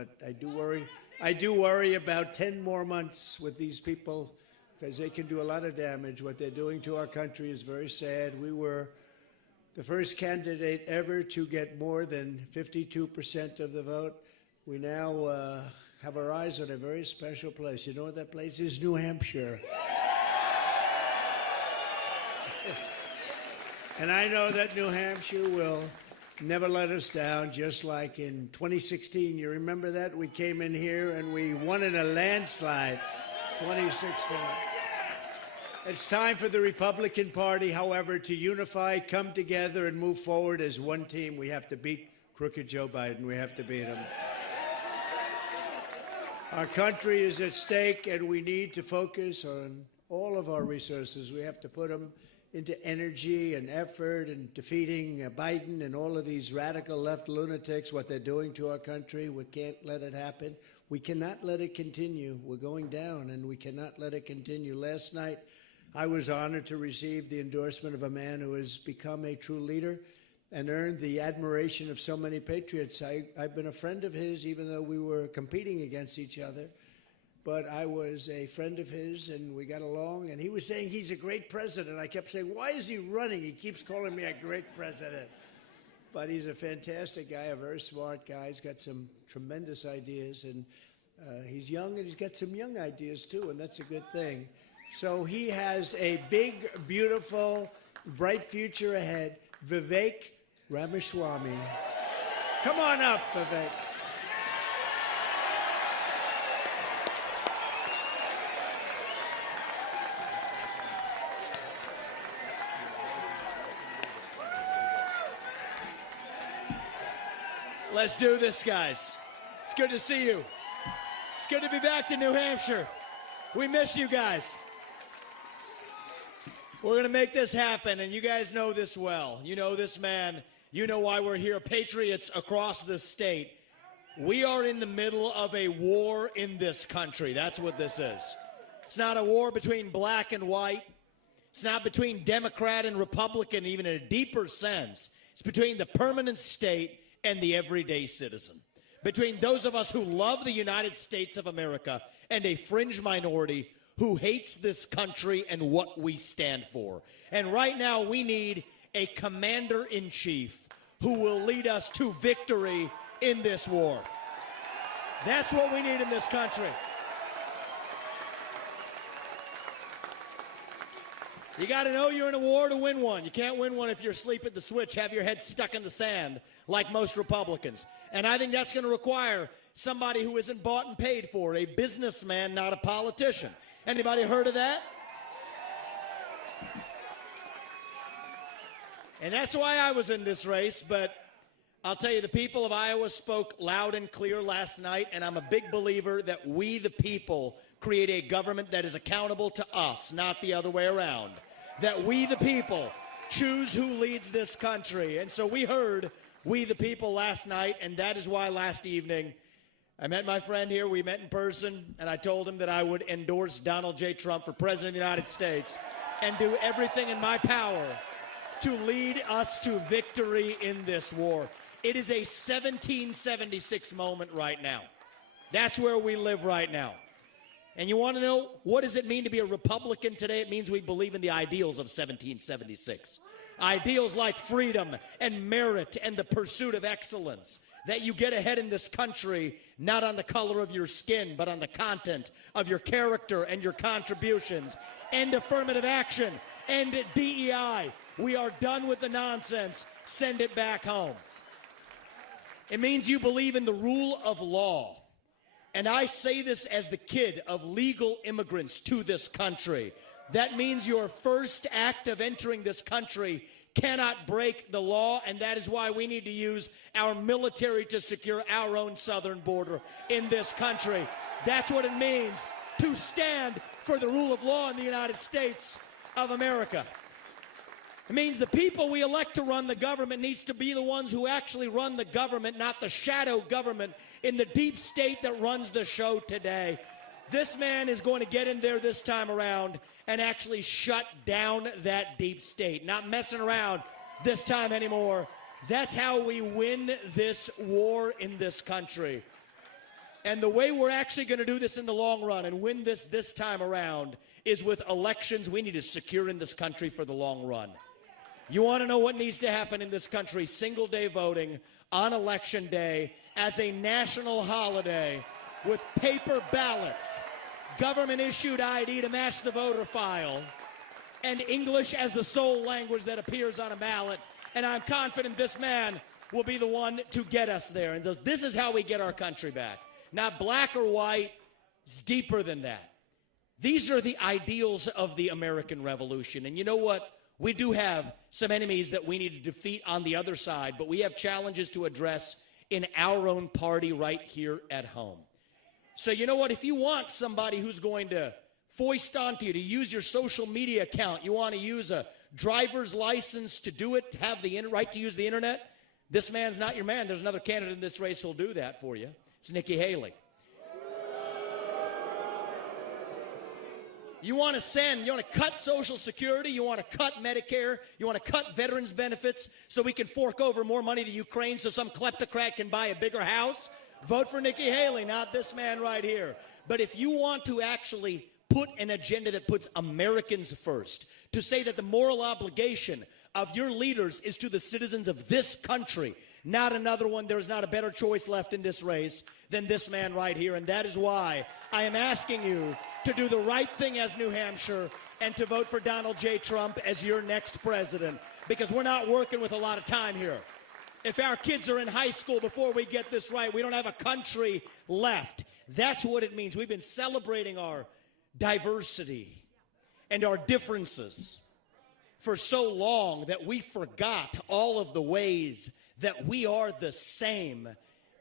but I do worry about 10 more months with these people because they can do a lot of damage. What they're doing to our country is very sad. We were the first candidate ever to get more than 52% of the vote. We now have our eyes on a very special place. You know what that place is? New Hampshire. And I know that New Hampshire will never let us down, just like in 2016. You remember that? We came in here and we won in a landslide, 2016. It's time for the Republican Party, however, to unify, come together, and move forward as one team. We have to beat crooked Joe Biden. We have to beat him. Our country is at stake, and we need to focus on all of our resources. We have to put them into energy and effort and defeating Biden and all of these radical left lunatics, what they're doing to our country. We can't let it happen. We cannot let it continue. We're going down, and we cannot let it continue. Last night, I was honored to receive the endorsement of a man who has become a true leader and earned the admiration of so many patriots. I've been a friend of his, even though we were competing against each other. But I was a friend of his, and we got along. And he was saying he's a great president. I kept saying, why is he running? He keeps calling me a great president. But he's a fantastic guy, a very smart guy. He's got some tremendous ideas. And he's young, and he's got some young ideas, too, and that's a good thing. So he has a big, beautiful, bright future ahead. Vivek Ramaswamy. Come on up, Vivek. Let's do this, guys. It's good to see you. It's good to be back to New Hampshire. We miss you guys. We're going to make this happen, and you guys know this well. You know this man. You know why we're here. Patriots across the state. We are in the middle of a war in this country. That's what this is. It's not a war between black and white. It's not between Democrat and Republican, even in a deeper sense. It's between the permanent state and the everyday citizen. Between those of us who love the United States of America and a fringe minority who hates this country and what we stand for. And right now we need a commander-in-chief who will lead us to victory in this war. That's what we need in this country. You got to know you're in a war to win one. You can't win one if you're asleep at the switch, have your head stuck in the sand like most Republicans. And I think that's going to require somebody who isn't bought and paid for, a businessman, not a politician. Anybody heard of that? And that's why I was in this race, but I'll tell you, the people of Iowa spoke loud and clear last night, and I'm a big believer that we, the people, create a government that is accountable to us, not the other way around. That we, the people, choose who leads this country. And so we heard we, the people, last night, and that is why last evening I met my friend here. We met in person, and I told him that I would endorse Donald J. Trump for President of the United States and do everything in my power to lead us to victory in this war. It is a 1776 moment right now. That's where we live right now. And you want to know, what does it mean to be a Republican today? It means we believe in the ideals of 1776. Ideals like freedom and merit and the pursuit of excellence. That you get ahead in this country, not on the color of your skin, but on the content of your character and your contributions. End affirmative action. End DEI. We are done with the nonsense. Send it back home. It means you believe in the rule of law. And I say this as the kid of legal immigrants to this country. That means your first act of entering this country cannot break the law, and that is why we need to use our military to secure our own southern border in this country. That's what it means to stand for the rule of law in the United States of America. It means the people we elect to run the government needs to be the ones who actually run the government, not the shadow government in the deep state that runs the show today. This man is going to get in there this time around and actually shut down that deep state. Not messing around this time anymore. That's how we win this war in this country. And the way we're actually going to do this in the long run and win this time around is with elections we need to secure in this country for the long run. You want to know what needs to happen in this country? Single day voting on election day as a national holiday with paper ballots, government issued ID to match the voter file, and English as the sole language that appears on a ballot. And I'm confident this man will be the one to get us there. And this is how we get our country back. Not black or white, it's deeper than that. These are the ideals of the American Revolution. And you know what? We do have some enemies that we need to defeat on the other side, but we have challenges to address in our own party right here at home. So you know what? If you want somebody who's going to foist onto you to use your social media account, you want to use a driver's license to do it, to have the right to use the internet, this man's not your man. There's another candidate in this race who'll do that for you. It's Nikki Haley. You want to cut Social Security, you want to cut Medicare, you want to cut veterans benefits so we can fork over more money to Ukraine so some kleptocrat can buy a bigger house? Vote for Nikki Haley, not this man right here. But if you want to actually put an agenda that puts Americans first, to say that the moral obligation of your leaders is to the citizens of this country, not another one, there's not a better choice left in this race than this man right here. And that is why I am asking you to do the right thing as New Hampshire and to vote for Donald J. Trump as your next president, because we're not working with a lot of time here. If our kids are in high school before we get this right, we don't have a country left. That's what it means. We've been celebrating our diversity and our differences for so long that we forgot all of the ways that we are the same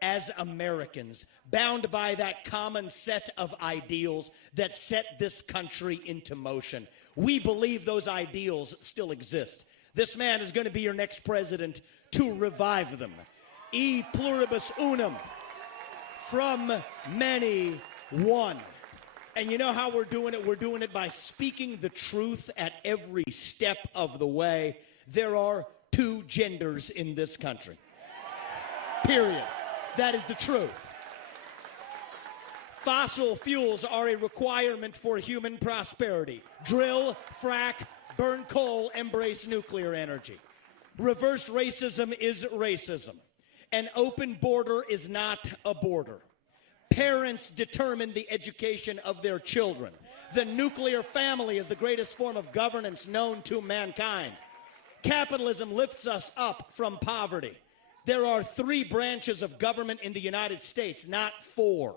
as Americans, bound by that common set of ideals that set this country into motion. We believe those ideals still exist. This man is going to be your next president to revive them. E pluribus unum, from many, one. And you know how we're doing it? We're doing it by speaking the truth at every step of the way. There are two genders in this country. Period. That is the truth. Fossil fuels are a requirement for human prosperity. Drill, frack, burn coal, embrace nuclear energy. Reverse racism is racism. An open border is not a border. Parents determine the education of their children. The nuclear family is the greatest form of governance known to mankind. Capitalism lifts us up from poverty. There are 3 branches of government in the United States, not 4.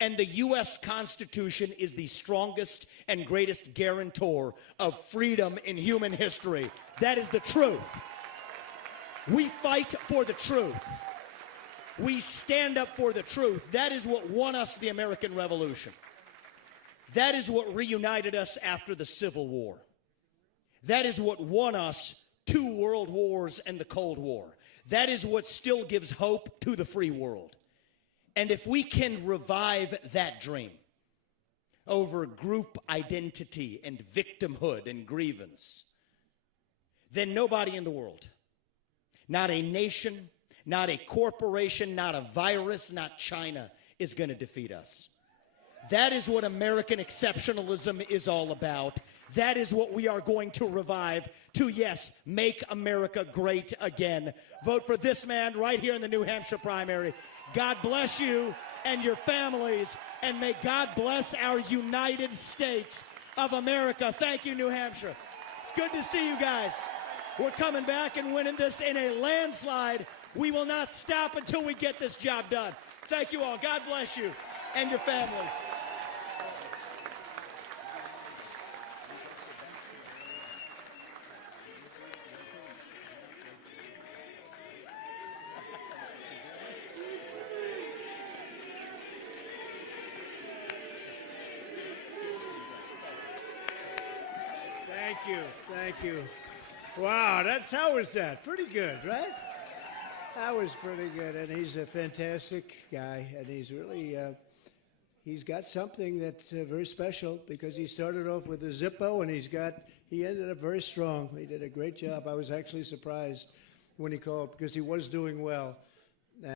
And the U.S. Constitution is the strongest and greatest guarantor of freedom in human history. That is the truth. We fight for the truth. We stand up for the truth. That is what won us the American Revolution. That is what reunited us after the Civil War. That is what won us 2 world wars and the Cold War. That is what still gives hope to the free world. And if we can revive that dream over group identity and victimhood and grievance, then nobody in the world, not a nation, not a corporation, not a virus, not China, is going to defeat us. That is what American exceptionalism is all about. That is what we are going to revive to, yes, make America great again. Vote for this man right here in the New Hampshire primary. God bless you and your families, and may God bless our United States of America. Thank you, New Hampshire. It's good to see you guys. We're coming back and winning this in a landslide. We will not stop until we get this job done. Thank you all. God bless you and your families. Thank you. Wow, how was that? Pretty good, right? That was pretty good, and he's a fantastic guy, and he's really, he's got something that's very special because he started off with a Zippo, and he ended up very strong. He did a great job. I was actually surprised when he called because he was doing well.